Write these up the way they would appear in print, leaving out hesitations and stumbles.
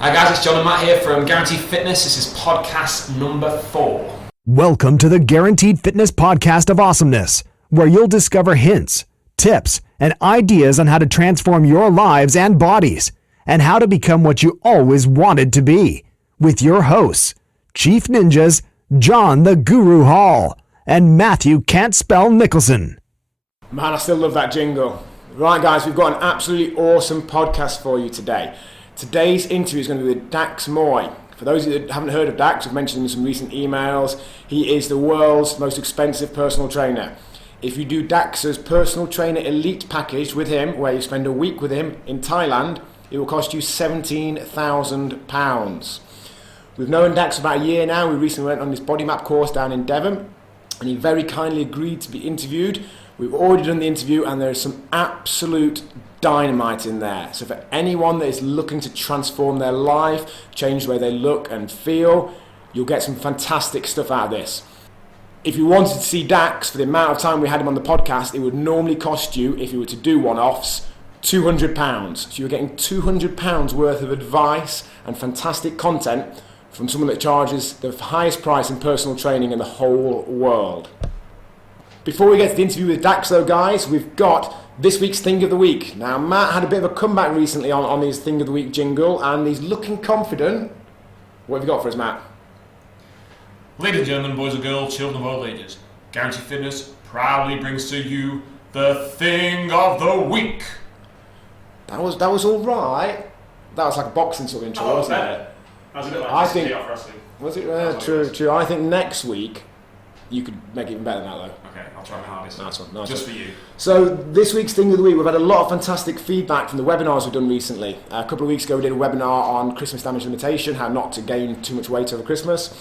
Hi guys, it's John and Matt here from Guaranteed Fitness. This is podcast number 4. Welcome to the Guaranteed Fitness Podcast of Awesomeness, where you'll discover hints, tips, and ideas on how to transform your lives and bodies, and how to become what you always wanted to be. With your hosts, Chief Ninjas, John the Guru Hall, and Matthew Can't Spell Nicholson. Man, I still love that jingle. Right guys, we've got an absolutely awesome podcast for you today. Today's interview is going to be with Dax Moy. For those of you that haven't heard of Dax, I've mentioned him in some recent emails. He is the world's most expensive personal trainer. If you do Dax's personal trainer elite package with him, where you spend a week with him in Thailand, it will cost you £17,000. We've known Dax for about a year now. We recently went on this body map course down in Devon, and he very kindly agreed to be interviewed. We've already done the interview, and there's some absolute dynamite in there. So for anyone that is looking to transform their life, change the way they look and feel, you'll get some fantastic stuff out of this. If you wanted to see Dax for the amount of time we had him on the podcast, it would normally cost you, if you were to do one-offs, £200. So you're getting £200 worth of advice and fantastic content from someone that charges the highest price in personal training in the whole world. Before we get to the interview with Dax though, guys, we've got this week's Thing of the Week. Now, Matt had a bit of a comeback recently on his Thing of the Week jingle, and he's looking confident. What have you got for us, Matt? Ladies and gentlemen, boys and girls, children of all ages, Guaranteed Fitness proudly brings to you the Thing of the Week. That was all right. That was like a boxing sort of intro, wasn't it? That was a bit like I think. wrestling. Was it? True. I think next week you could make it even better than that, though. Okay, I'll try my hardest. Nice one. Just for you. So this week's Thing of the Week, we've had a lot of fantastic feedback from the webinars we've done recently. A couple of weeks ago we did a webinar on Christmas damage limitation, how not to gain too much weight over Christmas.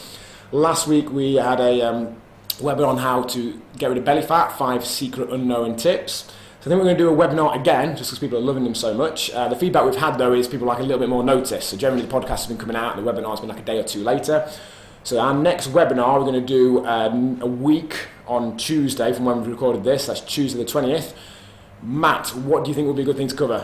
Last week we had a webinar on how to get rid of belly fat, 5 secret unknown tips. So I think we're going to do a webinar again, just because people are loving them so much. The feedback we've had though is people like a little bit more notice. So generally the podcast has been coming out and the webinar's been like a day or two later. So our next webinar, we're going to do a week on Tuesday from when we recorded this. That's Tuesday the 20th. Matt, what do you think would be a good thing to cover?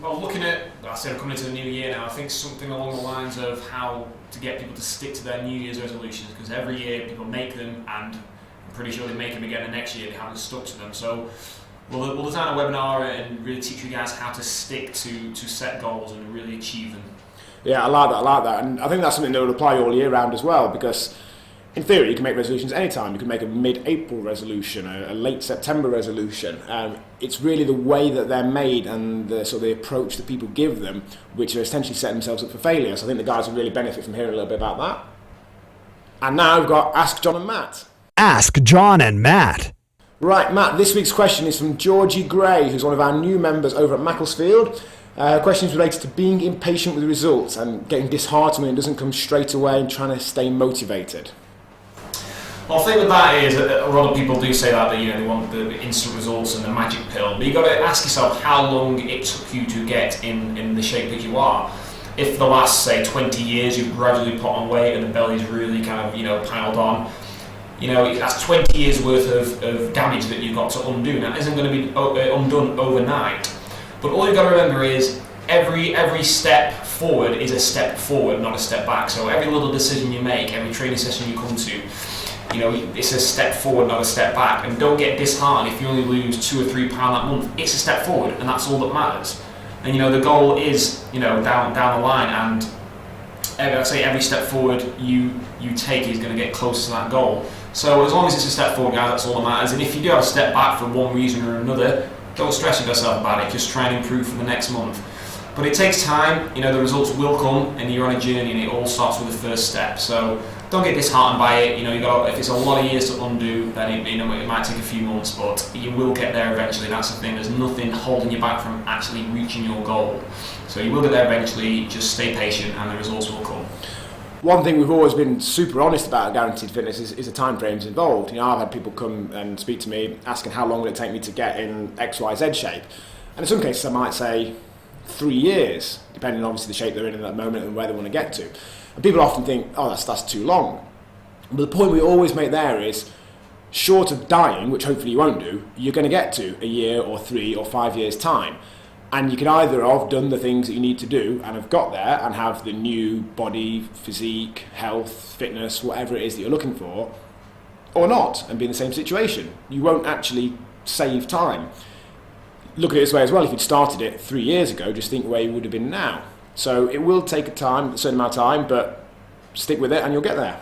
Well, looking at, I said coming into the new year now, I think something along the lines of how to get people to stick to their New Year's resolutions, because every year people make them, and I'm pretty sure they make them again the next year, they haven't stuck to them. So we'll design a webinar and really teach you guys how to stick to set goals and really achieve them. Yeah, I like that. And I think that's something that would apply all year round as well, because in theory you can make resolutions anytime. You can make a mid-April resolution, a late September resolution. It's really the way that they're made and the sort of the approach that people give them, which are essentially setting themselves up for failure. So I think the guys will really benefit from hearing a little bit about that. And now we've got Ask John and Matt. Ask John and Matt. Right, Matt, this week's question is from Georgie Gray, who's one of our new members over at Macclesfield. Questions related to being impatient with results and getting disheartened when it doesn't come straight away and trying to stay motivated. Well, the thing with that is a lot of people do say that they want the instant results and the magic pill, but you've got to ask yourself how long it took you to get in the shape that you are. If for the last, say, 20 years you've gradually put on weight and the belly's really kind of, piled on, that's 20 years worth of damage that you've got to undo. Now, it isn't going to be undone overnight. But all you've got to remember is every step forward is a step forward, not a step back. So every little decision you make, every training session you come to, it's a step forward, not a step back. And don't get disheartened if you only lose 2 or 3 pounds that month. It's a step forward, and that's all that matters. And the goal is down the line, and I'd say every step forward you take is going to get closer to that goal. So as long as it's a step forward, guys, that's all that matters. And if you do have a step back for one reason or another, don't stress yourself about it, just try and improve for the next month. But it takes time, the results will come, and you're on a journey, and it all starts with the first step. So don't get disheartened by it. If it's a lot of years to undo, then it might take a few months, but you will get there eventually. That's the thing. There's nothing holding you back from actually reaching your goal. So you will get there eventually. Just stay patient, and the results will come. One thing we've always been super honest about at Guaranteed Fitness is the time frames involved. I've had people come and speak to me asking how long will it take me to get in XYZ shape. And in some cases I might say 3 years, depending on obviously the shape they're in at that moment and where they want to get to. And people often think, oh, that's too long. But the point we always make there is, short of dying, which hopefully you won't do, you're going to get to a year or 3 or 5 years' time. And you can either have done the things that you need to do and have got there and have the new body, physique, health, fitness, whatever it is that you're looking for, or not, and be in the same situation. You won't actually save time. Look at it this way as well, if you'd started it 3 years ago, just think where you would have been now. So it will take a certain amount of time, but stick with it and you'll get there.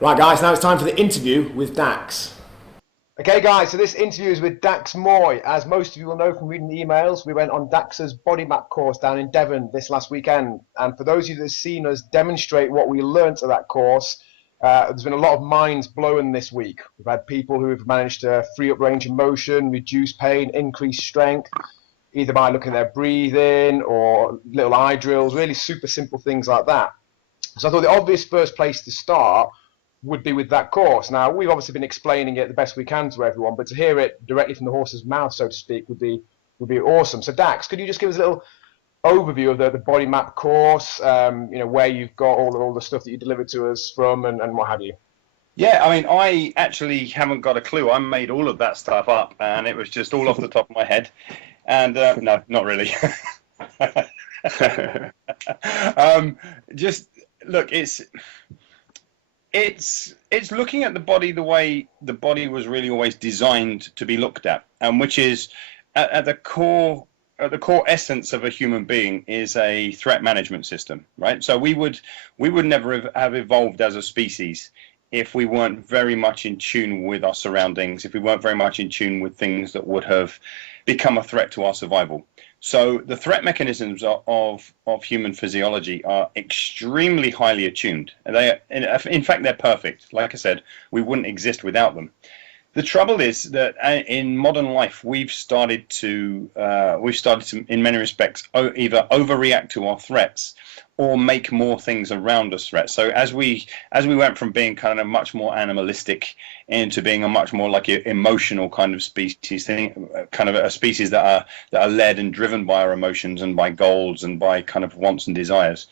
Right guys, now it's time for the interview with Dax. Okay guys, so this interview is with Dax Moy. As most of you will know from reading the emails, we went on Dax's body map course down in Devon this last weekend. And for those of you that have seen us demonstrate what we learnt at that course, there's been a lot of minds blown this week. We've had people who have managed to free up range of motion, reduce pain, increase strength, either by looking at their breathing or little eye drills, really super simple things like that. So I thought the obvious first place to start would be with that course. Now, we've obviously been explaining it the best we can to everyone, but to hear it directly from the horse's mouth, so to speak, would be awesome. So Dax, could you just give us a little overview of the body map course, where you've got all the stuff that you delivered to us from and what have you? Yeah, I mean, I actually haven't got a clue. I made all of that stuff up, and it was just all off the top of my head. And no, not really. Just look, it's looking at the body the way the body was really always designed to be looked at, and which is at the core essence of a human being is a threat management system, right? So we would never have evolved as a species if we weren't very much in tune with our surroundings, if we weren't very much in tune with things that would have become a threat to our survival. So the threat mechanisms of human physiology are extremely highly attuned. In fact, they're perfect. Like I said, we wouldn't exist without them. The trouble is that in modern life, we've started to, in many respects, either overreact to our threats or make more things around us threats. So as we went from being kind of much more animalistic into being a much more like emotional kind of species, kind of a species that are led and driven by our emotions and by goals and by kind of wants and desires.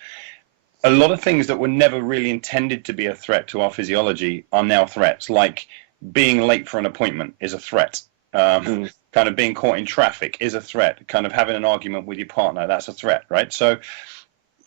A lot of things that were never really intended to be a threat to our physiology are now threats, like being late for an appointment is a threat. Kind of being caught in traffic is a threat. Kind of having an argument with your partner, that's a threat, right? So,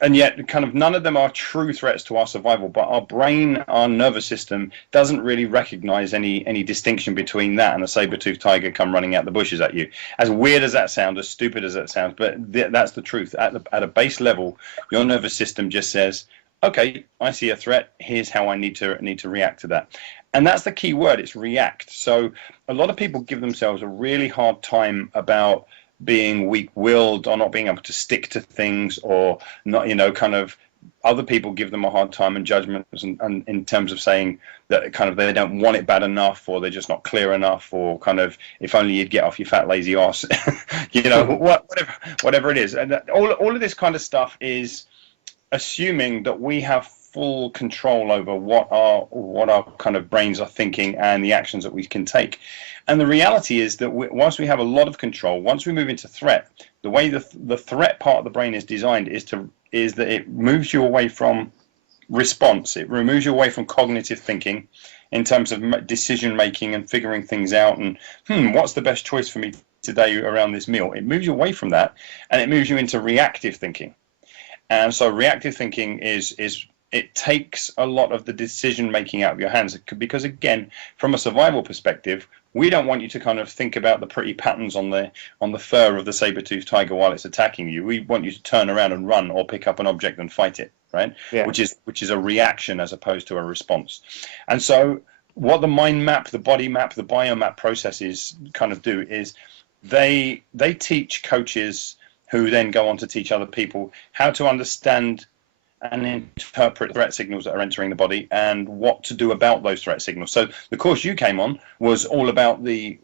and yet kind of none of them are true threats to our survival, but our brain, our nervous system doesn't really recognize any distinction between that and a saber-toothed tiger come running out the bushes at you. As weird as that sounds, as stupid as that sounds, but that's the truth. At a base level, your nervous system just says, okay, I see a threat, here's how I need to react to that. And that's the key word, it's react. So a lot of people give themselves a really hard time about being weak-willed or not being able to stick to things, or not, kind of other people give them a hard time and judgments and in terms of saying that kind of they don't want it bad enough, or they're just not clear enough, or kind of if only you'd get off your fat lazy arse, whatever it is. And all of this kind of stuff is assuming that we have full control over what our kind of brains are thinking and the actions that we can take. And the reality is that once we have a lot of control, once we move into threat, the way the threat part of the brain is designed is that it moves you away from response. It removes you away from cognitive thinking in terms of decision making and figuring things out and what's the best choice for me today around this meal. It moves you away from that, and it moves you into reactive thinking. And so reactive thinking is it takes a lot of the decision making out of your hands, because again, from a survival perspective, we don't want you to kind of think about the pretty patterns on the fur of the saber-toothed tiger while it's attacking you. We want you to turn around and run or pick up an object and fight it, right? Yeah. Which is a reaction as opposed to a response. And so what the mind map, the body map, the biomap processes kind of do is they teach coaches who then go on to teach other people how to understand and interpret threat signals that are entering the body and what to do about those threat signals. So the course you came on was all about the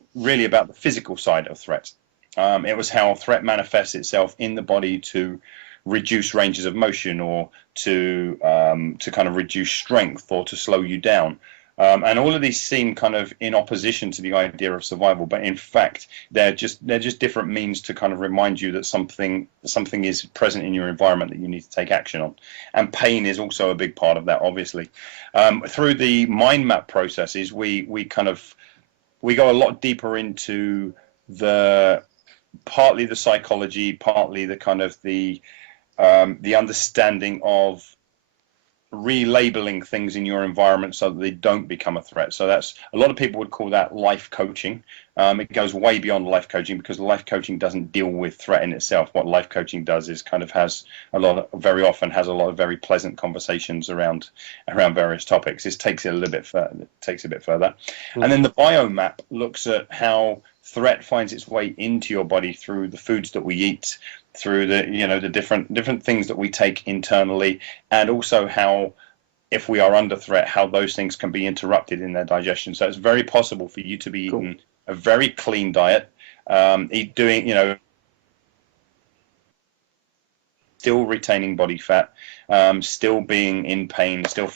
physical side of threat. It was how threat manifests itself in the body to reduce ranges of motion, or to kind of reduce strength, or to slow you down. And all of these seem kind of in opposition to the idea of survival, but in fact, they're just different means to kind of remind you that something is present in your environment that you need to take action on. And pain is also a big part of that, obviously. Through the mind map processes, we go a lot deeper into the partly the psychology, partly the kind of the understanding of relabeling things in your environment so that they don't become a threat. So that's, a lot of people would call that life coaching. It goes way beyond life coaching, because life coaching doesn't deal with threat in itself. What life coaching does is kind of very often has a lot of very pleasant conversations around various topics. This takes it a little bit further. And then the biomap looks at how threat finds its way into your body through the foods that we eat, through the different things that we take internally, and also how, if we are under threat, how those things can be interrupted in their digestion. So it's very possible for you to be eating a very clean diet, still retaining body fat, still being in pain, still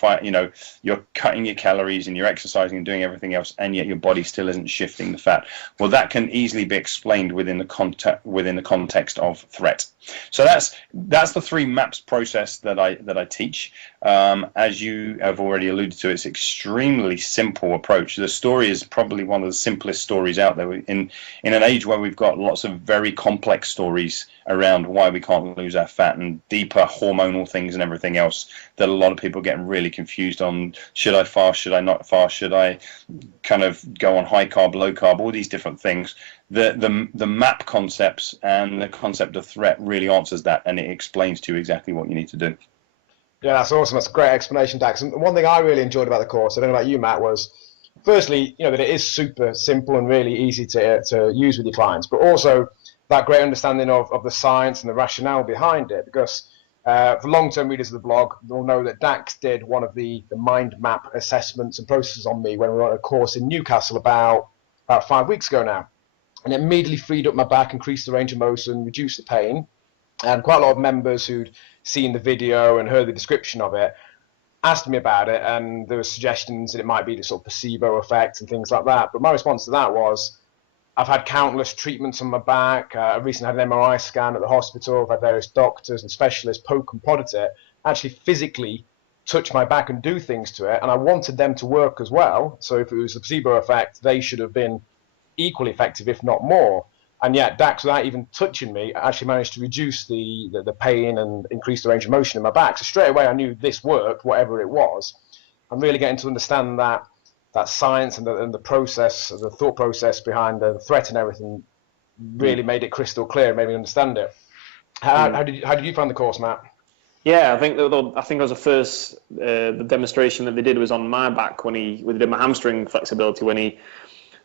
you're cutting your calories and you're exercising and doing everything else, and yet your body still isn't shifting the fat. Well, that can easily be explained within the context of threat. So that's the 3 MAPS process that I teach. As you have already alluded to, it's extremely simple approach. The story is probably one of the simplest stories out there in an age where we've got lots of very complex stories around why we can't lose our fat, and deeper hormonal things and everything else that a lot of people get really confused on. Should I fast? Should I not fast? Should I kind of go on high carb, low carb, all these different things? The MAP concepts and the concept of threat really answers that, and it explains to you exactly what you need to do. Yeah, that's awesome. That's a great explanation, Dax. And one thing I really enjoyed about the course, I don't know about you, Matt, was firstly, that it is super simple and really easy to use with your clients, but also that great understanding of the science and the rationale behind it. Because for long-term readers of the blog, they'll know that Dax did one of the mind map assessments and processes on me when we were on a course in Newcastle about 5 weeks ago now. And it immediately freed up my back, increased the range of motion, reduced the pain. And quite a lot of members who'd seen the video and heard the description of it asked me about it, and there were suggestions that it might be the sort of placebo effect and things like that. But my response to that was, I've had countless treatments on my back. I recently had an MRI scan at the hospital. I've had various doctors and specialists poke and prod at it, actually physically touch my back and do things to it. And I wanted them to work as well. So if it was a placebo effect, they should have been equally effective, if not more. And yet Dax, without even touching me, actually managed to reduce the pain and increase the range of motion in my back. So straight away I knew this worked, whatever it was. I'm really getting to understand that science and the process, the thought process behind the threat and everything really made it crystal clear and made me understand it. How did you find the course, Matt? Yeah, I think it was the first the demonstration that they did was on my back when they did my hamstring flexibility, when he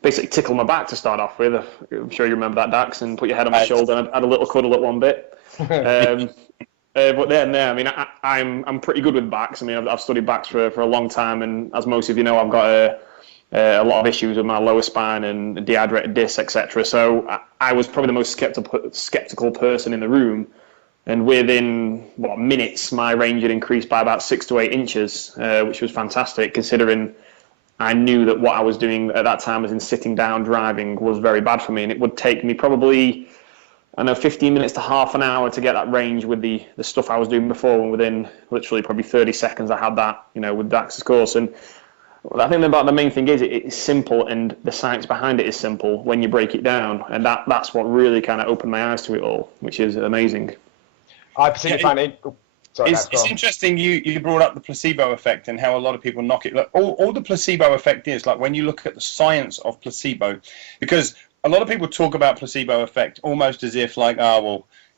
basically tickled my back to start off with. I'm sure you remember that, Dax, and put your head on my shoulder and I had a little cuddle at one bit. But then, I mean, I'm pretty good with backs. I mean, I've studied backs for a long time, and as most of you know, I've got a lot of issues with my lower spine and dehydrated discs, etc. So I was probably the most skeptical person in the room, and within minutes, my range had increased by about 6 to 8 inches, which was fantastic, considering I knew that what I was doing at that time, as in sitting down driving, was very bad for me, and it would take me probably 15 minutes to half an hour to get that range with the stuff I was doing before, and within literally probably 30 seconds I had that, with Dax's course. And I think about the main thing is it's simple, and the science behind it is simple when you break it down, and that's what really kind of opened my eyes to it all, which is amazing. I particularly find it... It's interesting you brought up the placebo effect and how a lot of people knock it. Look, all the placebo effect is, like, when you look at the science of placebo, because a lot of people talk about placebo effect almost as if like,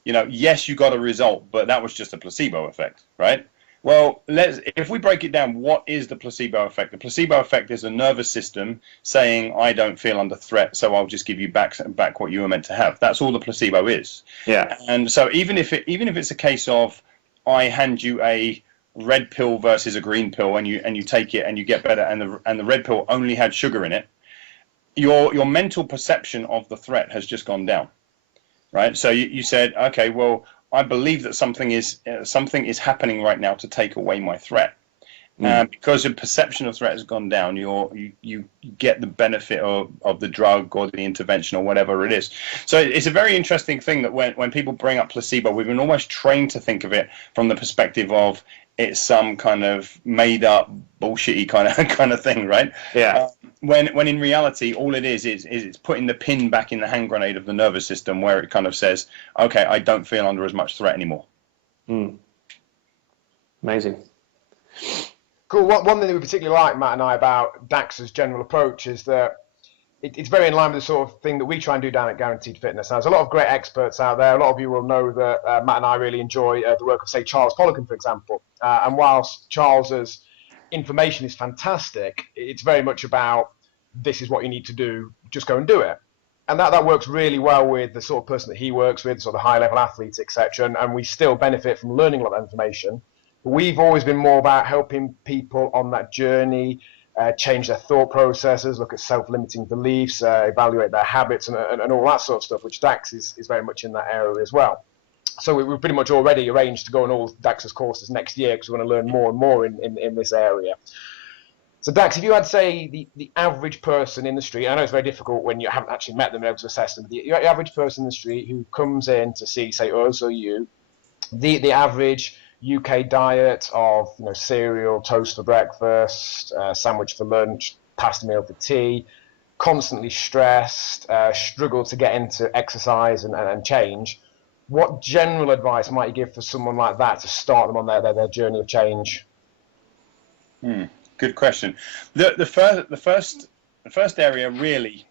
yes, you got a result, but that was just a placebo effect, right? Well, if we break it down, what is the placebo effect? The placebo effect is a nervous system saying, I don't feel under threat, so I'll just give you back what you were meant to have. That's all the placebo is. Yeah. And so even if it's a case of, I hand you a red pill versus a green pill, and you take it and you get better, and the red pill only had sugar in it, your mental perception of the threat has just gone down, right? So you said, okay, well, I believe that something is happening right now to take away my threat. Because your perception of threat has gone down, you get the benefit of the drug or the intervention or whatever it is. So it's a very interesting thing that when people bring up placebo, we've been almost trained to think of it from the perspective of it's some kind of made up bullshitty kind of thing, right? Yeah. When in reality, all it is it's putting the pin back in the hand grenade of the nervous system where it kind of says, okay, I don't feel under as much threat anymore. Amazing. Cool. One thing that we particularly like, Matt and I, about Dax's general approach is that it's very in line with the sort of thing that we try and do down at Guaranteed Fitness. Now, there's a lot of great experts out there. A lot of you will know that Matt and I really enjoy the work of, say, Charles Poliquin, for example. And whilst Charles's information is fantastic, it's very much about this is what you need to do, just go and do it. And that works really well with the sort of person that he works with, sort of high-level athletes, etc. And we still benefit from learning a lot of information. But we've always been more about helping people on that journey, change their thought processes, look at self-limiting beliefs, evaluate their habits, and all that sort of stuff, which Dax is very much in that area as well. So we've pretty much already arranged to go on all Dax's courses next year because we want to learn more and more in this area. So Dax, if you had, say, the average person in the street, I know it's very difficult when you haven't actually met them and able to assess them, but the average person in the street who comes in to see, say, us or you, the average UK diet of cereal, toast for breakfast, sandwich for lunch, pasta meal for tea, constantly stressed, struggle to get into exercise and change. What general advice might you give for someone like that to start them on their journey of change? Good question. The first area really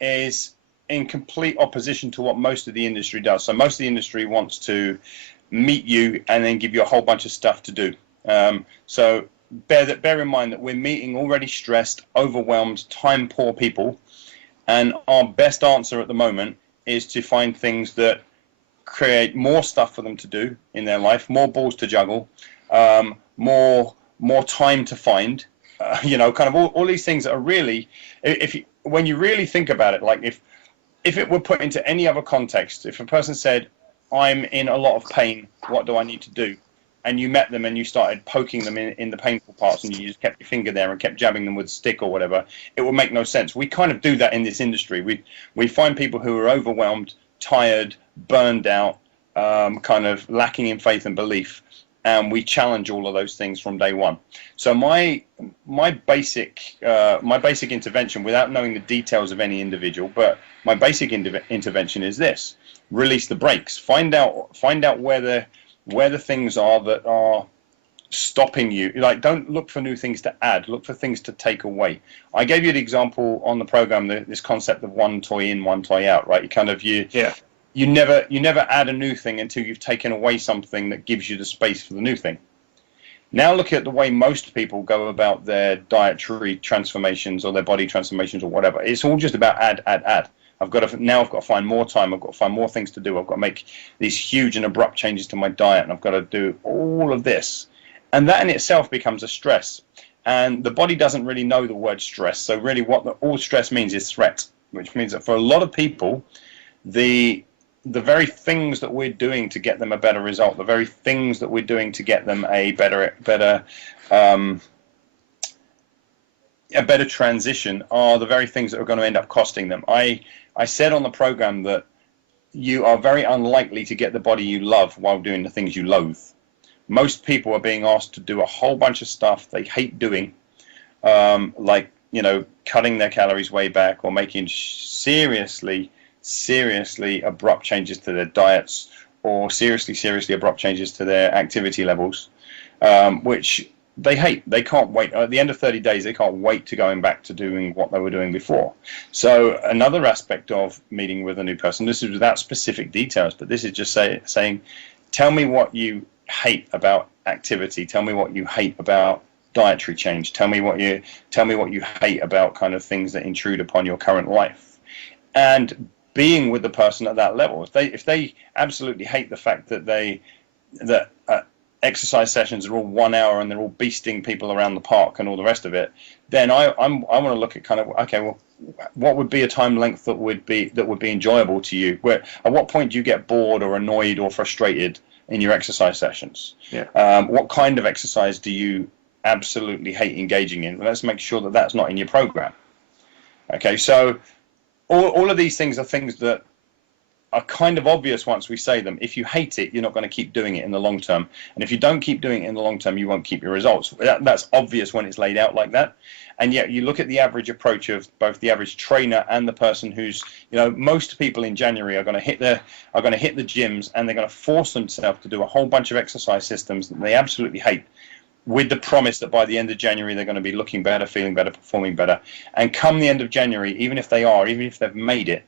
is in complete opposition to what most of the industry does. So most of the industry wants to meet you and then give you a whole bunch of stuff to do. So bear in mind that we're meeting already stressed, overwhelmed, time-poor people, and our best answer at the moment is to find things that create more stuff for them to do in their life, more balls to juggle, more time to find. Kind of all these things that are really, when you really think about it, like if it were put into any other context, if a person said, I'm in a lot of pain, what do I need to do? And you met them and you started poking them in the painful parts and you just kept your finger there and kept jabbing them with a stick or whatever, it would make no sense. We kind of do that in this industry. We find people who are overwhelmed, tired, burned out, kind of lacking in faith and belief, and we challenge all of those things from day one. So my basic intervention, without knowing the details of any individual, but my basic intervention is this: release the brakes. Find out where the things are that are stopping you. Like, don't look for new things to add. Look for things to take away. I gave you the example on the program, this concept of one toy in, one toy out. Right? You never add a new thing until you've taken away something that gives you the space for the new thing. Now look at the way most people go about their dietary transformations or their body transformations or whatever. It's all just about add. I've got to find more time. I've got to find more things to do. I've got to make these huge and abrupt changes to my diet, and I've got to do all of this. And that in itself becomes a stress. And the body doesn't really know the word stress. So really what all stress means is threat, which means that for a lot of people, the very things that we're doing to get them a better result, the very things that we're doing to get them a better transition are the very things that are going to end up costing them. I said on the program that you are very unlikely to get the body you love while doing the things you loathe. Most people are being asked to do a whole bunch of stuff they hate doing, like cutting their calories way back or making seriously abrupt changes to their diets or seriously abrupt changes to their activity levels, which they hate. They can't wait. At the end of 30 days, they can't wait to going back to doing what they were doing before. So another aspect of meeting with a new person, this is without specific details, but this is just saying, tell me what you hate about activity. Tell me what you hate about dietary change. Tell me what you hate about kind of things that intrude upon your current life. And being with the person at that level, if they absolutely hate the fact that exercise sessions are all 1 hour and they're all beasting people around the park and all the rest of it, then I want to look at kind of, okay, well, what would be a time length that would be enjoyable to you? At what point do you get bored or annoyed or frustrated in your exercise sessions? Yeah. What kind of exercise do you absolutely hate engaging in? Well, let's make sure that that's not in your program. Okay, so all of these things are things that are kind of obvious once we say them. If you hate it, you're not going to keep doing it in the long term. And if you don't keep doing it in the long term, you won't keep your results. That's obvious when it's laid out like that. And yet you look at the average approach of both the average trainer and the person who's, most people in January are going to hit the gyms, and they're going to force themselves to do a whole bunch of exercise systems that they absolutely hate, with the promise that by the end of January they're going to be looking better, feeling better, performing better. And come the end of January, even if they've made it,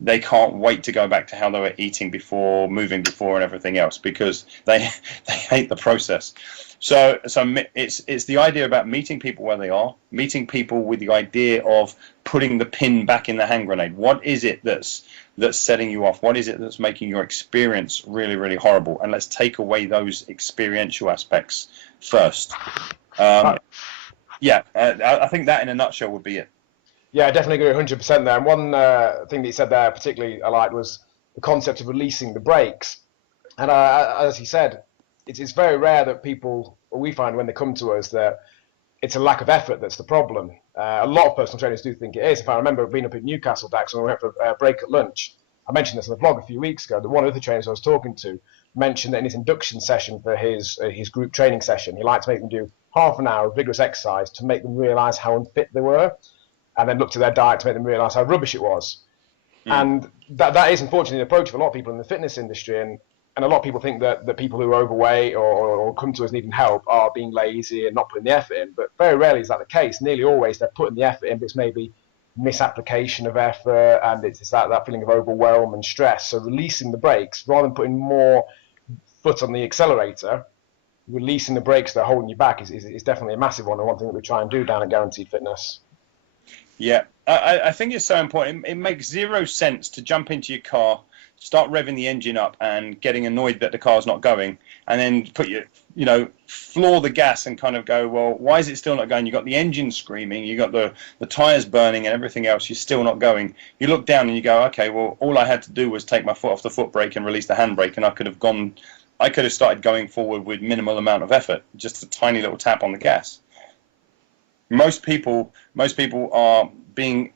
they can't wait to go back to how they were eating before, moving before, and everything else, because they hate the process. So it's the idea about meeting people where they are, meeting people with the idea of putting the pin back in the hand grenade. What is it that's setting you off? What is it that's making your experience really, really horrible? And let's take away those experiential aspects first. I think that in a nutshell would be it. Yeah, I definitely agree 100% there. And one thing that you said there particularly I liked was the concept of releasing the brakes. And as he said, it's very rare that we find when they come to us that it's a lack of effort that's the problem. A lot of personal trainers do think it is. If I remember being up at Newcastle, Dax, when we went for a break at lunch, I mentioned this on the blog a few weeks ago, that one of the trainers I was talking to mentioned that in his induction session for his group training session, he liked to make them do half an hour of vigorous exercise to make them realise how unfit they were, and then look to their diet to make them realise how rubbish it was. And that is unfortunately the approach of a lot of people in the fitness industry, and a lot of people think that people who are overweight or come to us needing help are being lazy and not putting the effort in, but very rarely is that the case. Nearly always they're putting the effort in, but it's maybe misapplication of effort, and it's that feeling of overwhelm and stress. So releasing the brakes, rather than putting more foot on the accelerator, releasing the brakes that are holding you back is definitely a massive one, and one thing that we try and do down at Guaranteed Fitness. Yeah, I think it's so important. It makes zero sense to jump into your car, start revving the engine up and getting annoyed that the car's not going, and then floor the gas and kind of go, well, why is it still not going? You've got the engine screaming, you've got the tyres burning and everything else, you're still not going. You look down and you go, okay, well, all I had to do was take my foot off the foot brake and release the handbrake, and I could have started going forward with minimal amount of effort, just a tiny little tap on the gas. Most people are they've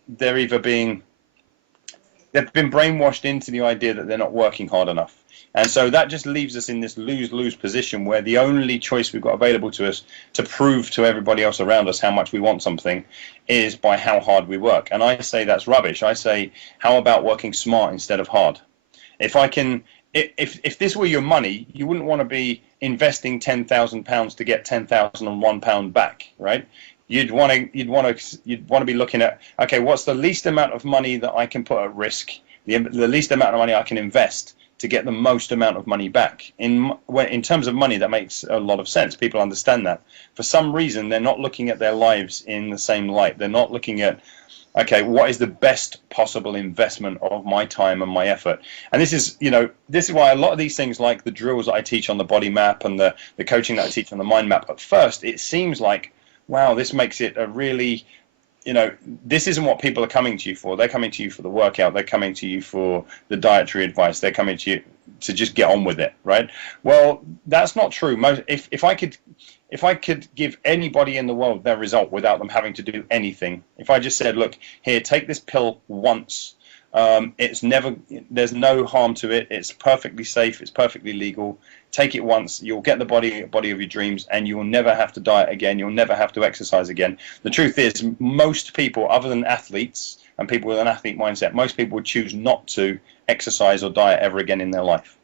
been brainwashed into the idea that they're not working hard enough. And so that just leaves us in this lose-lose position where the only choice we've got available to us to prove to everybody else around us how much we want something is by how hard we work. And I say that's rubbish. I say, how about working smart instead of hard? If this were your money, you wouldn't want to be investing £10,000 to get £10,001 back, right? You'd want to be looking at, okay, what's the least amount of money that I can put at risk, the least amount of money I can invest to get the most amount of money back. In terms of money, that makes a lot of sense. People understand that. For some reason, they're not looking at their lives in the same light. They're not looking at, okay, what is the best possible investment of my time and my effort? And this is why a lot of these things, like the drills that I teach on the body map and the coaching that I teach on the mind map, at first it seems like, wow, this makes it a really, this isn't what people are coming to you for. They're coming to you for the workout. They're coming to you for the dietary advice. They're coming to you to just get on with it, right? Well, that's not true. If I could give anybody in the world their result without them having to do anything, if I just said, look, here, take this pill once. There's no harm to it. It's perfectly safe. It's perfectly legal. Take it once. You'll get the body of your dreams, and you will never have to diet again. You'll never have to exercise again. The truth is, most people, other than athletes and people with an athlete mindset, most people would choose not to exercise or diet ever again in their life.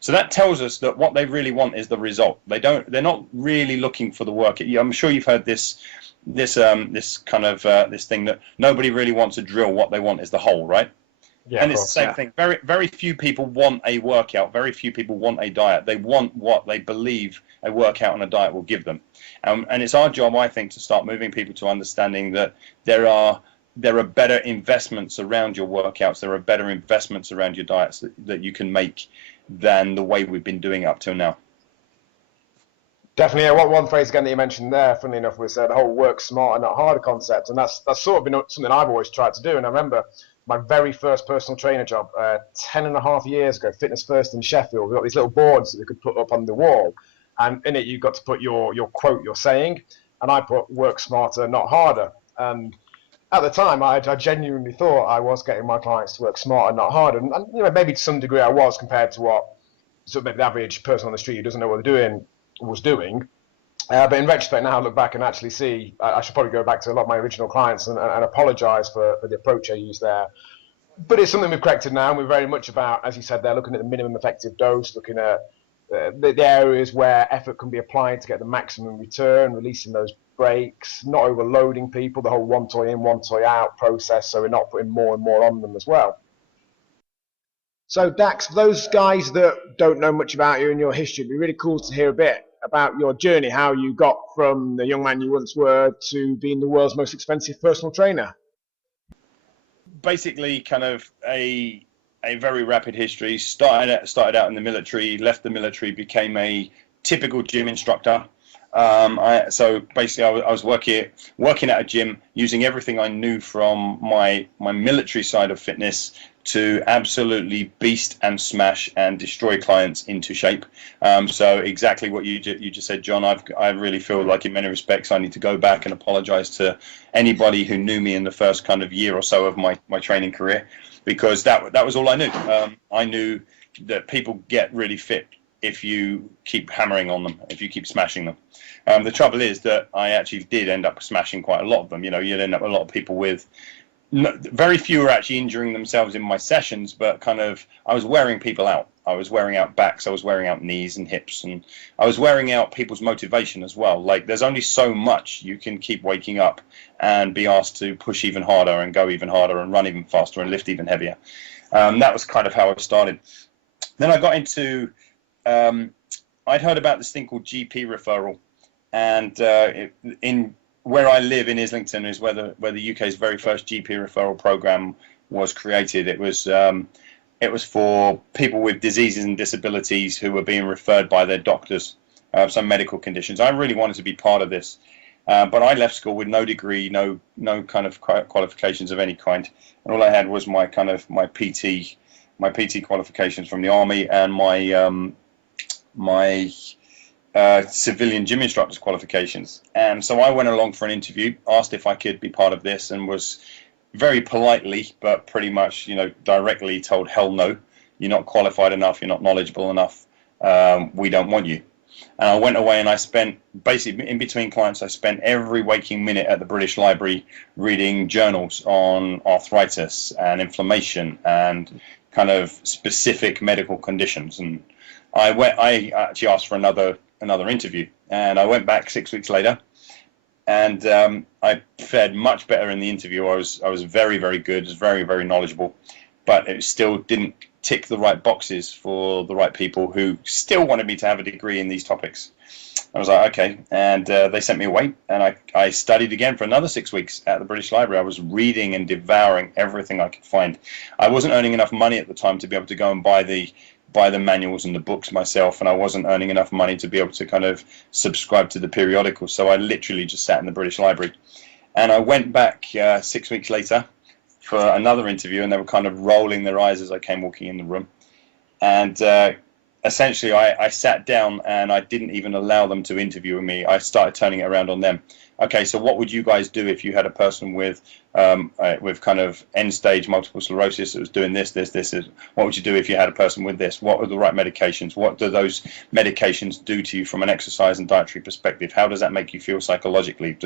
So that tells us that what they really want is the result. They're not really looking for the work. I'm sure you've heard this thing that nobody really wants a drill. What they want is the hole, right? Yeah, and it's the same thing. Very, very few people want a workout. Very few people want a diet. They want what they believe a workout and a diet will give them. And it's our job, I think, to start moving people to understanding that there are better investments around your workouts. There are better investments around your diets that you can make than the way we've been doing it up till now. Definitely. Yeah. One phrase again that you mentioned there, funnily enough, was the whole work smart and not harder concept. And that's sort of been something I've always tried to do. And I remember my very first personal trainer job 10 and a half years ago, Fitness First in Sheffield. We got these little boards that we could put up on the wall, and in it you got to put your quote, your saying, and I put work smarter, not harder. And at the time, I genuinely thought I was getting my clients to work smarter, not harder. And maybe to some degree I was, compared to what maybe the average person on the street who doesn't know what they're doing was doing. But in retrospect, now I look back and actually see I should probably go back to a lot of my original clients and apologise for the approach I used there. But it's something we've corrected now, and we're very much about, as you said there, looking at the minimum effective dose, looking at the areas where effort can be applied to get the maximum return, releasing those breaks, not overloading people, the whole one toy in, one toy out process, so we're not putting more and more on them as well. So Dax, for those guys that don't know much about you and your history, it'd be really cool to hear a bit about your journey, how you got from the young man you once were to being the world's most expensive personal trainer. Basically, kind of a very rapid history. Started out in the military, left the military, became a typical gym instructor. So basically, I was working at a gym, using everything I knew from my military side of fitness to absolutely beast and smash and destroy clients into shape. So exactly what you just said, John. I really feel like in many respects I need to go back and apologise to anybody who knew me in the first kind of year or so of my training career, because that was all I knew. I knew that people get really fit if you keep hammering on them, if you keep smashing them. The trouble is that I actually did end up smashing quite a lot of them. You'd end up with a lot of people with very few are actually injuring themselves in my sessions, but kind of I was wearing people out. I was wearing out backs, I was wearing out knees and hips, and I was wearing out people's motivation as well. Like, there's only so much you can keep waking up and be asked to push even harder and go even harder and run even faster and lift even heavier. That was kind of how I started. Then I got into, I'd heard about this thing called GP referral, and in where I live in Islington is where the UK's very first GP referral program was created. It was for people with diseases and disabilities who were being referred by their doctors of some medical conditions. I really wanted to be part of this, but I left school with no degree, no kind of qualifications of any kind, and all I had was my PT qualifications from the army and my civilian gym instructor's qualifications. And so I went along for an interview, asked if I could be part of this, and was very politely, but pretty much, directly told, hell no, you're not qualified enough, you're not knowledgeable enough, we don't want you. And I went away and I spent, basically in between clients, I spent every waking minute at the British Library reading journals on arthritis and inflammation and kind of specific medical conditions. And I actually asked for another interview, and I went back 6 weeks later, and I fared much better in the interview. I was very, very good, was very, very knowledgeable, but it still didn't tick the right boxes for the right people who still wanted me to have a degree in these topics. I was like, okay, and they sent me away, and I studied again for another 6 weeks at the British Library. I was reading and devouring everything I could find. I wasn't earning enough money at the time to be able to go and buy the manuals and the books myself, and I wasn't earning enough money to be able to kind of subscribe to the periodicals, so I literally just sat in the British Library. And I went back 6 weeks later for another interview, and they were kind of rolling their eyes as I came walking in the room. And essentially I sat down and I didn't even allow them to interview me. I started turning it around on them. Okay, so what would you guys do if you had a person with kind of end-stage multiple sclerosis that was doing this? What would you do if you had a person with this? What are the right medications? What do those medications do to you from an exercise and dietary perspective? How does that make you feel psychologically?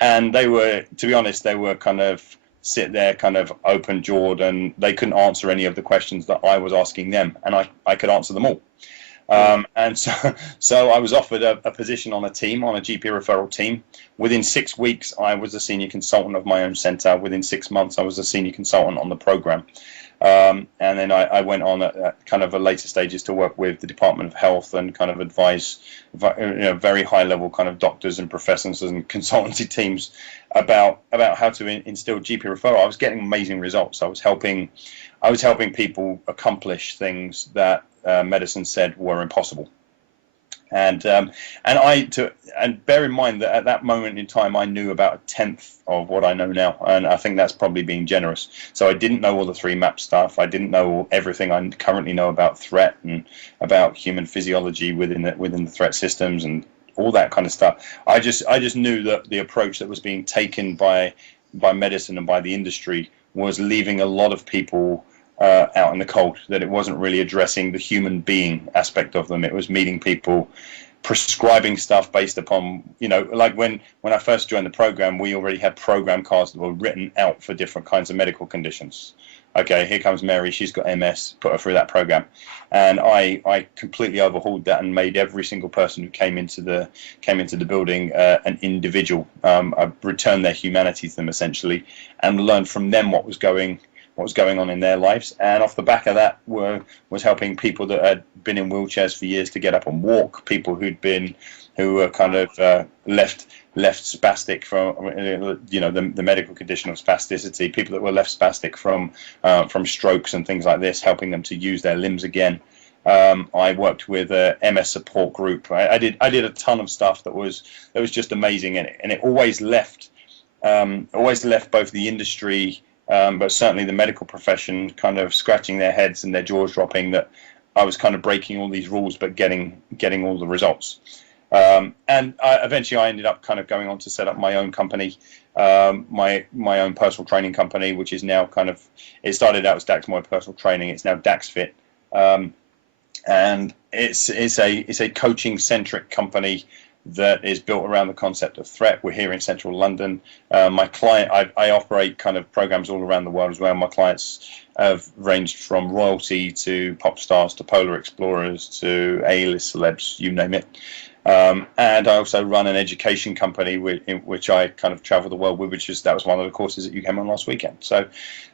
And they were, to be honest, they were kind of sit there kind of open-jawed, and they couldn't answer any of the questions that I was asking them, and I could answer them all. And so I was offered a position on a GP referral team. Within 6 weeks, I was a senior consultant of my own centre. Within 6 months, I was a senior consultant on the programme. And then I went on at kind of a later stages to work with the Department of Health and kind of advise very high level kind of doctors and professors and consultancy teams about how to instill GP referral. I was getting amazing results. I was helping people accomplish things that medicine said were impossible. And bear in mind that at that moment in time, I knew about a tenth of what I know now, and I think that's probably being generous. So I didn't know all the 3-MAP stuff. I didn't know everything I currently know about threat and about human physiology within the threat systems and all that kind of stuff. I just knew that the approach that was being taken by medicine and by the industry was leaving a lot of people out in the cold, that it wasn't really addressing the human being aspect of them. It was meeting people, prescribing stuff based upon, like when I first joined the program, we already had program cards that were written out for different kinds of medical conditions. Okay, here comes Mary, she's got MS, put her through that program. And I completely overhauled that and made every single person who came into the building an individual. I returned their humanity to them essentially, and learned from them what was going on in their lives. And off the back of that was helping people that had been in wheelchairs for years to get up and walk, people who were kind of left spastic from the medical condition of spasticity, people that were left spastic from strokes and things like this, helping them to use their limbs again. I worked with a MS support group. I did a ton of stuff that was just amazing, and it always left both the industry, but certainly the medical profession, kind of scratching their heads and their jaws dropping that I was kind of breaking all these rules but getting all the results. And eventually I ended up kind of going on to set up my own company, my own personal training company, which is now it started out as Dax My Personal Training. It's now Dax Fit. And it's a coaching centric company that is built around the concept of threat. We're here in central London. My client, I operate kind of programs all around the world as well. My clients have ranged from royalty to pop stars to polar explorers to A-list celebs, you name it. And I also run an education company in which I kind of travel the world with, that was one of the courses that you came on last weekend. So,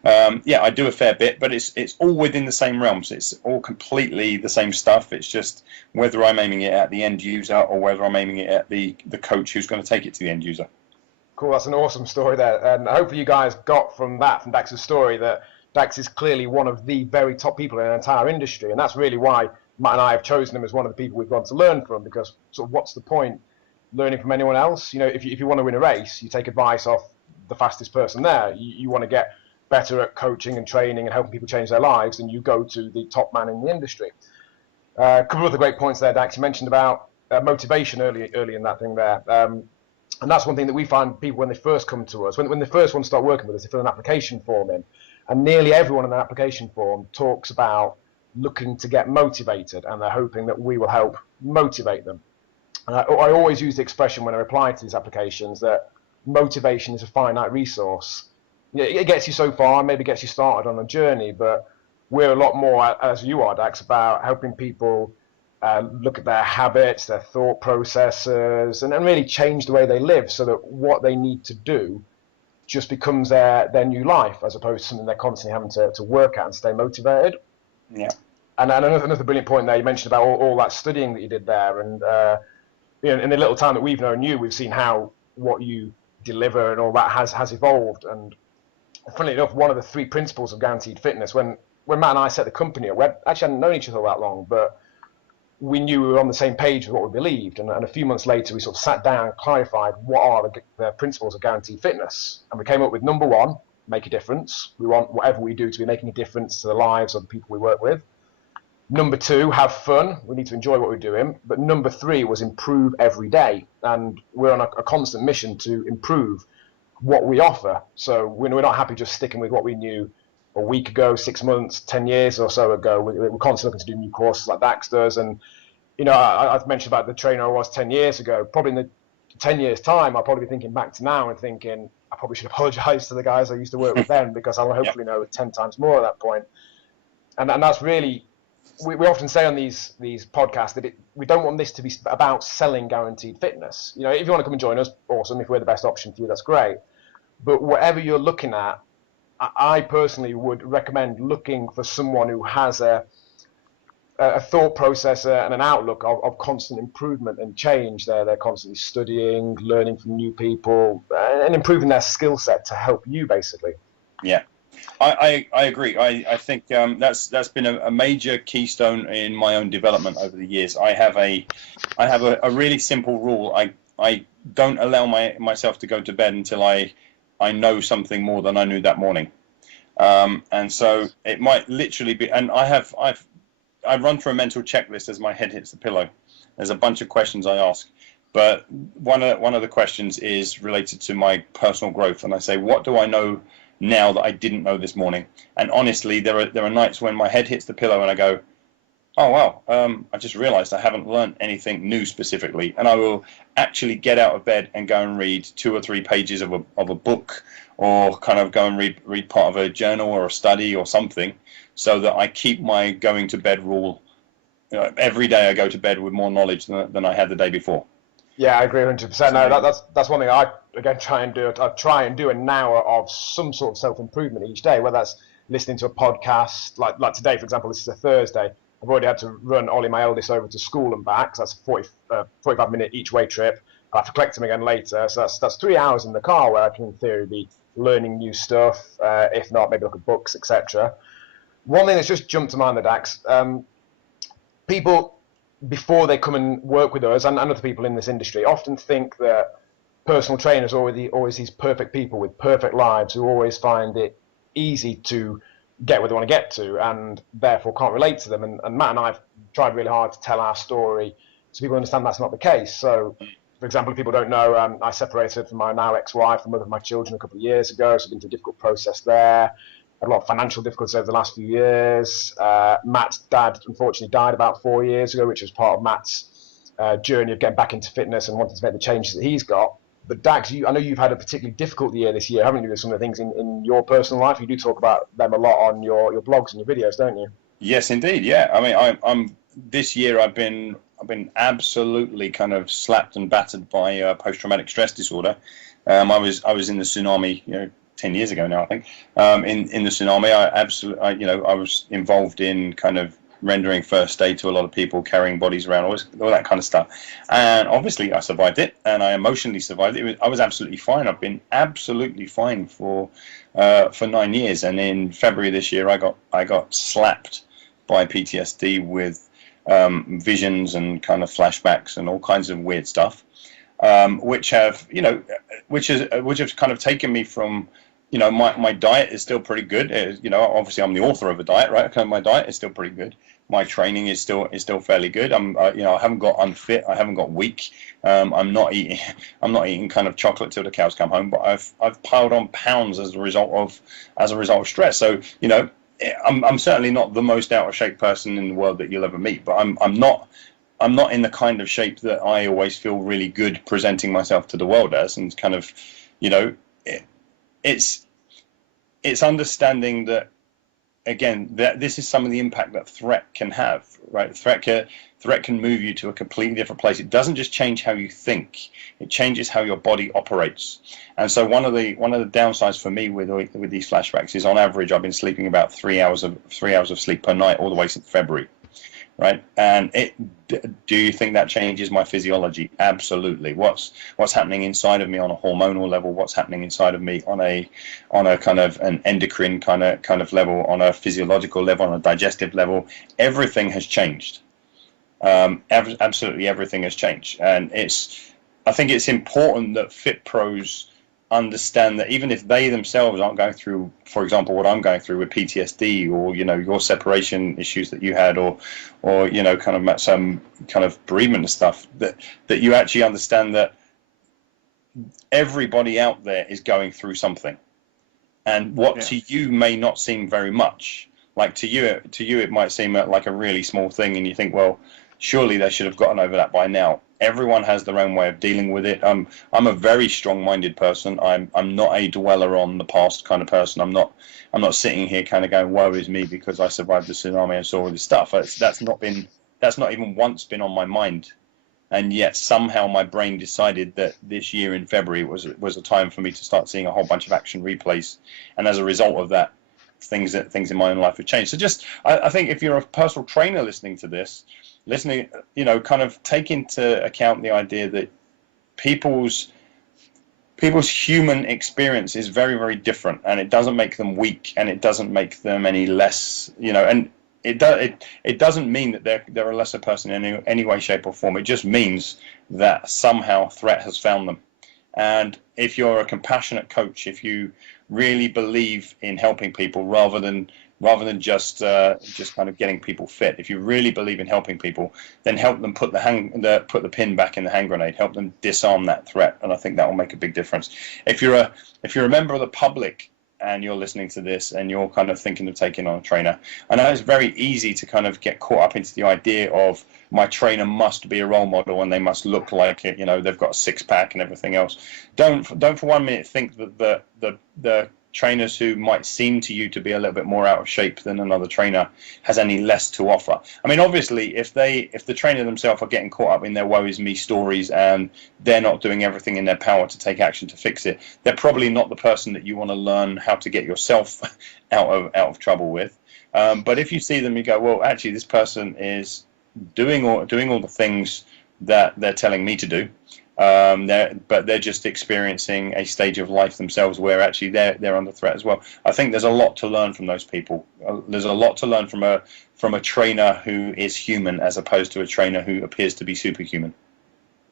I do a fair bit, but it's all within the same realms. It's all completely the same stuff. It's just whether I'm aiming it at the end user or whether I'm aiming it at the coach who's going to take it to the end user. Cool, that's an awesome story there. And hopefully you guys got from Dax's story, that Dax is clearly one of the very top people in the entire industry. And that's really why Matt and I have chosen him as one of the people we've gone to learn from, because sort of what's the point learning from anyone else? If you want to win a race, you take advice off the fastest person there. You want to get better at coaching and training and helping people change their lives, and you go to the top man in the industry. A couple of the great points there, Dax. You mentioned about motivation early in that thing there. And that's one thing that we find people when they first come to us, when they first want to start working with us, they fill an application form in, and nearly everyone in the application form talks about looking to get motivated, and they're hoping that we will help motivate them. And I always use the expression when I reply to these applications that motivation is a finite resource. It gets you so far, maybe gets you started on a journey, but we're a lot more, as you are, Dax, about helping people look at their habits, their thought processes, and really change the way they live so that what they need to do just becomes their new life, as opposed to something they're constantly having to work at and stay motivated. Yeah. And another brilliant point there, you mentioned about all that studying that you did there. And in the little time that we've known you, we've seen how what you deliver and all that has evolved. And funnily enough, one of the 3 principles of Guaranteed Fitness, when Matt and I set the company up, we actually hadn't known each other that long, but we knew we were on the same page with what we believed. And a few months later, we sort of sat down and clarified what are the principles of Guaranteed Fitness. And we came up with number 1, make a difference. We want whatever we do to be making a difference to the lives of the people we work with. Number 2, have fun. We need to enjoy what we're doing. But number 3 was improve every day. And we're on a constant mission to improve what we offer. So we're not happy just sticking with what we knew a week ago, 6 months, 10 years or so ago. We're constantly looking to do new courses like Dax does. And, I've mentioned about the trainer I was 10 years ago. Probably in the 10 years' time, I'll probably be thinking back to now and thinking, I probably should apologise to the guys I used to work with then, because I'll hopefully know 10 times more at that point. And that's really, we often say on these podcasts that we don't want this to be about selling Guaranteed Fitness. If you want to come and join us, awesome. If we're the best option for you, that's great. But whatever you're looking at, I personally would recommend looking for someone who has a thought process and an outlook of constant improvement and change. They're constantly studying, learning from new people, and improving their skill set to help you, basically. Yeah, I agree. I think that's been a major keystone in my own development over the years. I have a really simple rule. I don't allow myself to go to bed until I know something more than I knew that morning. And so it might literally be, and I run through a mental checklist as my head hits the pillow. There's a bunch of questions I ask. But one of the questions is related to my personal growth, and I say, what do I know now that I didn't know this morning? And honestly, there are nights when my head hits the pillow and I go, oh wow, I just realized I haven't learned anything new specifically, and I will actually get out of bed and go and read 2 or 3 pages of a book, or kind of go and read part of a journal or a study or something, so that I keep my going to bed rule. Every day I go to bed with more knowledge than I had the day before. Yeah, I agree 100%. No, that's one thing I again try and do. I try and do an hour of some sort of self-improvement each day, whether that's listening to a podcast, like today, for example. This is a Thursday. I've already had to run Ollie, my eldest, over to school and back. So that's a 45-minute each way trip. I have to collect him again later. So that's 3 hours in the car where I can, in theory, be learning new stuff. If not, maybe look at books, etc. One thing that's just jumped to mind, the Dax. People, before they come and work with us and other people in this industry, often think that personal trainers are always these perfect people with perfect lives who always find it easy to get where they want to get to, and therefore can't relate to them. And Matt and I have tried really hard to tell our story so people understand that's not the case. So, for example, if people don't know, I separated from my now ex-wife, the mother of my children, a couple of years ago, so I've been through a difficult process there. Had a lot of financial difficulties over the last few years. Matt's dad, unfortunately, died about 4 years ago, which was part of Matt's journey of getting back into fitness and wanting to make the changes that he's got. But Dax, I know you've had a particularly difficult year this year, haven't you, with some of the things in your personal life? You do talk about them a lot on your blogs and your videos, don't you? Yes, indeed. Yeah, I mean, I'm this year I've been absolutely kind of slapped and battered by post-traumatic stress disorder. I was in the tsunami, 10 years ago now, I think. In the tsunami, I was involved in kind of rendering first aid to a lot of people, carrying bodies around, all that kind of stuff. And obviously I survived it, and I emotionally survived it. I was absolutely fine. I've been absolutely fine for 9 years. And in February this year, I got slapped by PTSD with visions and kind of flashbacks and all kinds of weird stuff, which have kind of taken me from, my diet is still pretty good. Obviously I'm the author of a diet, right? Okay, my diet is still pretty good. My training is still fairly good. I haven't got unfit. I haven't got weak. I'm not eating kind of chocolate till the cows come home. But I've piled on pounds as a result of stress. So I'm certainly not the most out of shape person in the world that you'll ever meet. But I'm not in the kind of shape that I always feel really good presenting myself to the world as. And kind of, it's understanding that. Again, this is some of the impact that threat can have, right? Threat can move you to a completely different place. It doesn't just change how you think; it changes how your body operates. And so one of the downsides for me with these flashbacks is, on average, I've been sleeping about 3 hours of sleep per night all the way since February, right? And do you think that changes my physiology? Absolutely. What's happening inside of me on a hormonal level? What's happening inside of me on a kind of an endocrine kind of level, on a physiological level, on a digestive level? Everything has changed. Absolutely everything has changed. And I think it's important that fit pros understand that even if they themselves aren't going through, for example, what I'm going through with PTSD, or your separation issues that you had, or kind of some kind of bereavement and stuff, that you actually understand that everybody out there is going through something, and what to you may not seem very much. Like to you it might seem like a really small thing, and you think, well, surely they should have gotten over that by now. Everyone has their own way of dealing with it. I'm a very strong-minded person. I'm not a dweller on the past kind of person. I'm not sitting here kind of going, woe is me because I survived the tsunami and saw all this stuff. That's not even once been on my mind. And yet somehow my brain decided that this year in February was a time for me to start seeing a whole bunch of action replays. And as a result of that, things in my own life have changed. So I think if you're a personal trainer listening to this, kind of take into account the idea that people's human experience is very, very different, and it doesn't make them weak, and it doesn't make them any less, and it doesn't mean that they're a lesser person in any way, shape, or form. It just means that somehow threat has found them. And if you're a compassionate coach, if you really believe in helping people rather than rather than just kind of getting people fit. If you really believe in helping people, then help them put the pin back in the hand grenade. Help them disarm that threat, and I think that will make a big difference. If you're a member of the public and you're listening to this and you're kind of thinking of taking on a trainer, I know it's very easy to kind of get caught up into the idea of my trainer must be a role model and they must look like it, they've got a six-pack and everything else. Don't for 1 minute think that the trainers who might seem to you to be a little bit more out of shape than another trainer has any less to offer. I mean, obviously, if the trainer themselves are getting caught up in their woe is me stories and they're not doing everything in their power to take action to fix it, they're probably not the person that you want to learn how to get yourself out of trouble with. But if you see them, you go, well, actually, this person is doing all the things that they're telling me to do. But they're just experiencing a stage of life themselves where actually they're under threat as well. I think there's a lot to learn from those people. There's a lot to learn from a trainer who is human as opposed to a trainer who appears to be superhuman.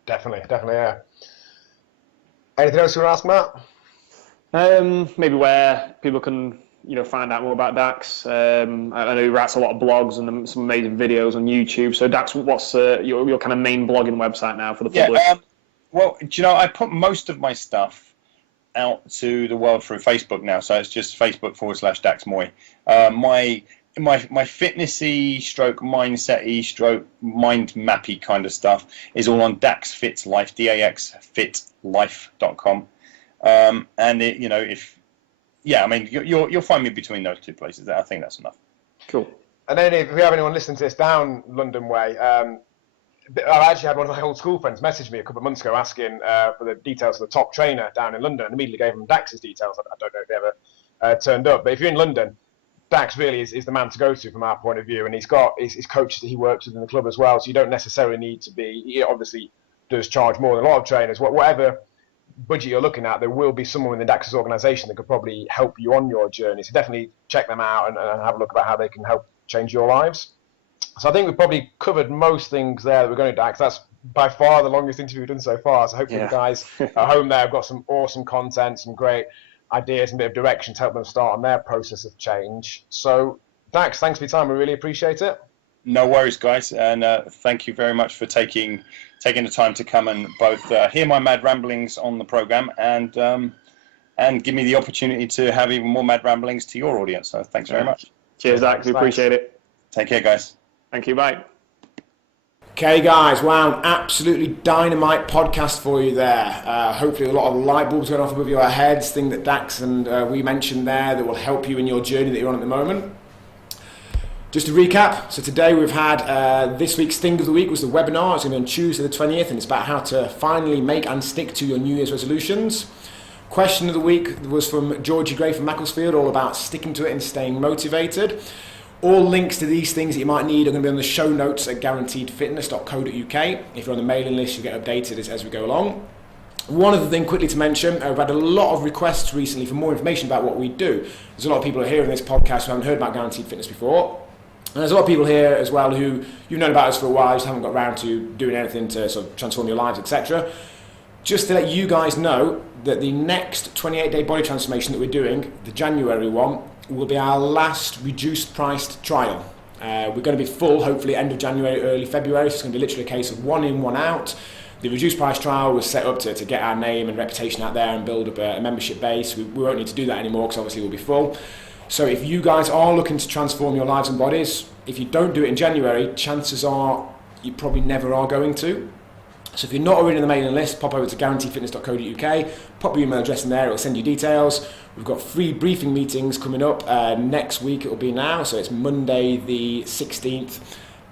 Definitely, yeah. Anything else you want to ask, Matt? Maybe where people can find out more about Dax. I know he writes a lot of blogs and some amazing videos on YouTube. So Dax, what's your kind of main blogging website now for the public? Well, I put most of my stuff out to the world through Facebook now, so it's just Facebook.com/Dax Moy. My fitnessy stroke mindset-y stroke mind mappy kind of stuff is all on Dax Fits Life, DAXFitLife.com. And you'll find me between those two places. I think that's enough. Cool. And then if we have anyone listening to this down London way, I've actually had one of my old school friends message me a couple of months ago asking for the details of the top trainer down in London, and immediately gave him Dax's details. I don't know if they ever turned up, but if you're in London, Dax really is the man to go to from our point of view, and he's got his coaches that he works with in the club as well, so you don't necessarily need to be, he obviously does charge more than a lot of trainers. Whatever budget you're looking at, there will be someone within Dax's organisation that could probably help you on your journey, so definitely check them out and have a look about how they can help change your lives. So I think we've probably covered most things there that we're going to Dax. That's by far the longest interview we've done so far. So hopefully the guys at home there have got some awesome content, some great ideas and a bit of direction to help them start on their process of change. So Dax, thanks for your time. We really appreciate it. No worries, guys. And thank you very much for taking the time to come and both hear my mad ramblings on the program and give me the opportunity to have even more mad ramblings to your audience. So thanks very much. Cheers, Dax. We appreciate it. Take care, guys. Thank you. Bye. Okay, guys, wow, an absolutely dynamite podcast for you there. Hopefully a lot of light bulbs going off above your heads, thing that Dax and we mentioned there that will help you in your journey that you're on at the moment. Just to recap, so today we've had this week's Thing of the Week was the webinar. It's going to be on Tuesday the 20th, and it's about how to finally make and stick to your New Year's resolutions. Question of the week was from Georgie Gray from Macclesfield, all about sticking to it and staying motivated. All links to these things that you might need are going to be on the show notes at guaranteedfitness.co.uk. If you're on the mailing list, you'll get updated as we go along. One other thing quickly to mention, we've had a lot of requests recently for more information about what we do. There's a lot of people hearing this podcast who haven't heard about Guaranteed Fitness before. And there's a lot of people here as well who you've known about us for a while, just haven't got around to doing anything to sort of transform your lives, etc. Just to let you guys know that the next 28-day body transformation that we're doing, the January one, will be our last reduced priced trial. We're going to be full, hopefully end of January, early February, so it's going to be literally a case of one in, one out. The reduced price trial was set up to get our name and reputation out there and build up a membership base. We won't need to do that anymore because obviously we'll be full. So if you guys are looking to transform your lives and bodies, if you don't do it in January, chances are you probably never are going to. So if you're not already in the mailing list, pop over to guaranteedfitness.co.uk, pop your email address in there, it'll send you details. We've got free briefing meetings coming up next week, it'll be now, so it's Monday the 16th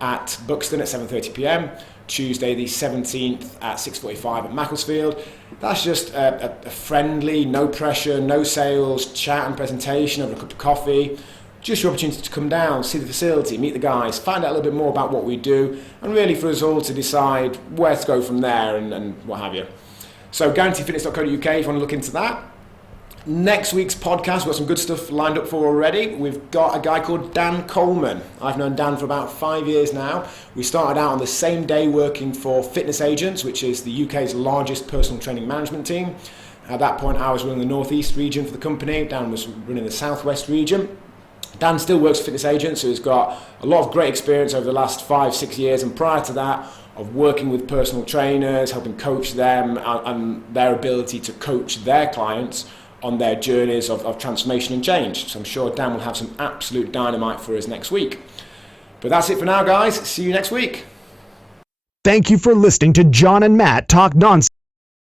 at Buxton at 7:30pm, Tuesday the 17th at 6:45 at Macclesfield. That's just a friendly, no pressure, no sales, chat and presentation over a cup of coffee. Just your opportunity to come down, see the facility, meet the guys, find out a little bit more about what we do, and really for us all to decide where to go from there and what have you. So guaranteedfitness.co.uk if you want to look into that. Next week's podcast, we've got some good stuff lined up for already. We've got a guy called Dan Coleman. I've known Dan for about 5 years now. We started out on the same day working for Fitness Agents, which is the UK's largest personal training management team. At that point, I was running the North East region for the company. Dan was running the South West region. Dan still works for Fitness Agent, so he's got a lot of great experience over the last 5-6 years, and prior to that, of working with personal trainers, helping coach them and their ability to coach their clients on their journeys of transformation and change. So I'm sure Dan will have some absolute dynamite for us next week. But that's it for now, guys. See you next week. Thank you for listening to John and Matt talk nonsense